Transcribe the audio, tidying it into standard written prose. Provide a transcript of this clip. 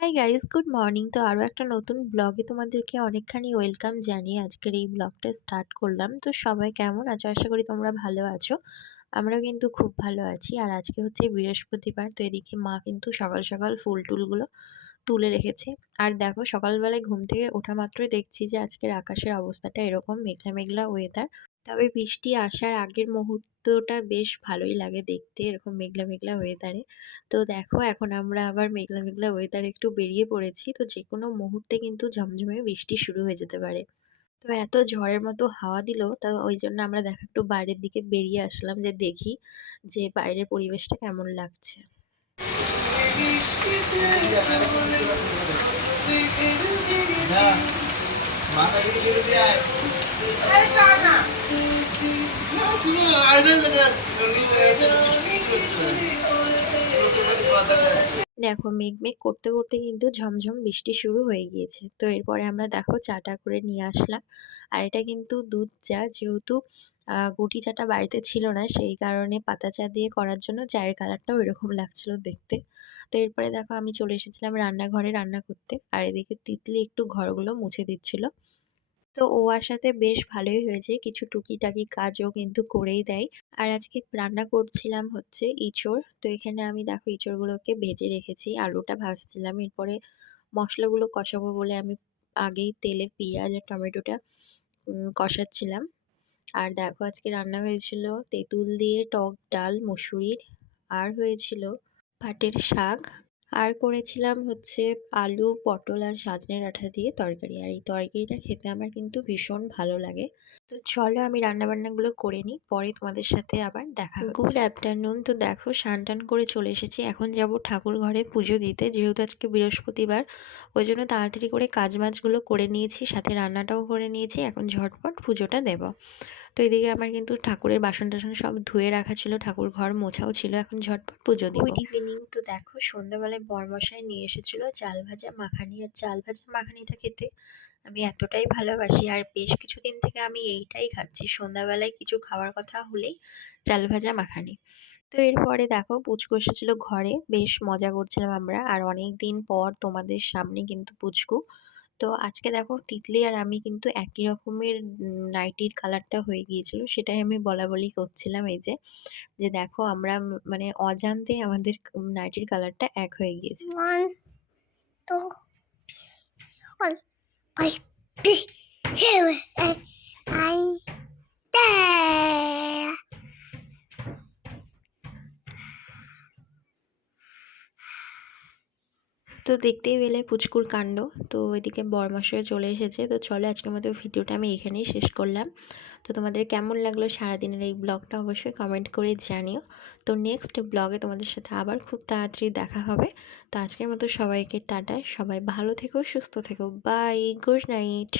Hi guys, good morning. তো আরও একটা নতুন ব্লগে তোমাদেরকে অনেকখানি ওয়েলকাম জানিয়ে আজকের এই ব্লগটা স্টার্ট করলাম। তো সবাই কেমন আছো? আশা করি তোমরা ভালো আছো। আমরাও কিন্তু খুব ভালো আছি। আর আজকে হচ্ছে বৃহস্পতিবার, তো এদিকে মা কিন্তু সকাল সকাল ফুল টুলগুলো তুলে রেখেছে। আর দেখো, সকালবেলায় ঘুম থেকে ওঠা মাত্রই দেখছি যে আজকের আকাশের অবস্থাটা এরকম মেঘলা মেঘলা ওয়েদার। তবে বৃষ্টি আসার আগের মুহূর্তটা বেশ ভালোই লাগে দেখতে, এরকম মেঘলা মেঘলা ওয়েদারে। তো দেখো, এখন আমরা আবার মেঘলা মেঘলা ওয়েদারে একটু বেরিয়ে পড়েছি। তো যে কোনো মুহূর্তে কিন্তু ঝমঝমে বৃষ্টি শুরু হয়ে যেতে পারে। তো এত ঝড়ের মতো হাওয়া দিল, তা ওই জন্য আমরা দেখো একটু বাইরের দিকে বেরিয়ে আসলাম, যে দেখি যে বাইরের পরিবেশটা কেমন লাগছে। দেখো, মেঘ মেঘ করতে করতে কিন্তু ঝমঝম বৃষ্টি শুরু হয়ে গিয়েছে। তো এরপরে আমরা দেখো চাটা করে নিয়ে আসলাম। আর এটা কিন্তু দুধ চা, যেহেতু গুটি চাটা বাড়িতে ছিল না, সেই কারণে পাতা চা দিয়ে করার জন্য চায়ের কালারটাও এরকম লাগছিল দেখতে। তো এরপরে দেখো, আমি চলে এসেছিলাম রান্নাঘরে রান্না করতে। আর এদিকে তিতলি একটু ঘরগুলো মুছে দিচ্ছিল। তো ও আসাতে বেশ ভালোই হয়েছে, কিছু টুকিটাকি কাজও কিন্তু করেই দেয়। আর আজকে রান্না করছিলাম হচ্ছে ইঁচড়। তো এখানে আমি দেখো ইঁচড়গুলোকে ভেজে রেখেছি, আলুটা ভাজছিলাম। এরপরে মশলাগুলো কষাবো বলে আমি আগেই তেলে পেঁয়াজ আর টমেটোটা কষাচ্ছিলাম। আর দেখো, আজকে রান্না হয়েছিল তেঁতুল দিয়ে টক ডাল মুসুরির, আর হয়েছিল পাটের শাক, আর করেছিলাম হচ্ছে আলু পটল আর সজনে ডাঁটা দিয়ে তরকারি। আর এই তরকারিটা খেতে আমার কিন্তু ভীষণ ভালো লাগে। তো চলো, আমি রান্না বান্নাগুলো করে নিই, পরে তোমাদের সাথে আবার দেখা হচ্ছে। Good afternoon. তো দেখো, স্নান টান করে চলে এসেছি। এখন যাব ঠাকুর ঘরে পুজো দিতে, যেহেতু আজকে বৃহস্পতিবার, ওই জন্য তাড়াতাড়ি করে কাজ বাজগুলো করে নিয়েছি, সাথে রান্নাটাও করে নিয়েছি। এখন ঝটপট পুজোটা দেব। তো এদিকে আমার কিন্তু ঠাকুরের বাসন টাসন সব ধুয়ে রাখা ছিল, ঠাকুর ঘর মোছাও ছিল, এখন ঝটপট পুজো দিব। Good evening. তো দেখো, সন্ধ্যাবেলায় বরমশাই নিয়ে এসেছিল চাল ভাজা মাখানি। আর চাল ভাজা মাখানিটা খেতে আমি এতটাই ভালোবাসি, আর বেশ কিছুদিন থেকে আমি এইটাই খাচ্ছি, সন্ধ্যাবেলায় কিছু খাওয়ার কথা হলেই চাল ভাজা মাখানি। তো এরপরে দেখো, পুচকু এসেছিল ঘরে, বেশ মজা করছিলাম আমরা। আর অনেক দিন পর তোমাদের সামনে কিন্তু পুচকু। তো আজকে দেখো, তিতলি আর আমি কিন্তু একই রকমের নাইটির কালারটা হয়ে গিয়েছিল, সেটাই আমি বলা বলি করছিলাম। এই যে যে দেখো, আমরা মানে অজান্তে আমাদের নাইটির কালারটা এক হয়ে গিয়েছে। One, two, all, five, six, seven, eight, nine, ten. তো দেখতেই পেলে পুচকুর কাণ্ড। তো এদিকে বরমশাইও চলে এসেছে। তো চলো, আজকের মতো ভিডিওটা আমি এখানেই শেষ করলাম। তো তোমাদের কেমন লাগলো সারাদিনের এই ব্লগটা অবশ্যই কমেন্ট করে জানিও। তো নেক্সট ব্লগে তোমাদের সাথে আবার খুব তাড়াতাড়ি দেখা হবে। তো আজকের মতো সবাইকে টাটা, সবাই ভালো থেকো, সুস্থ থেকো, বাই, গুড নাইট।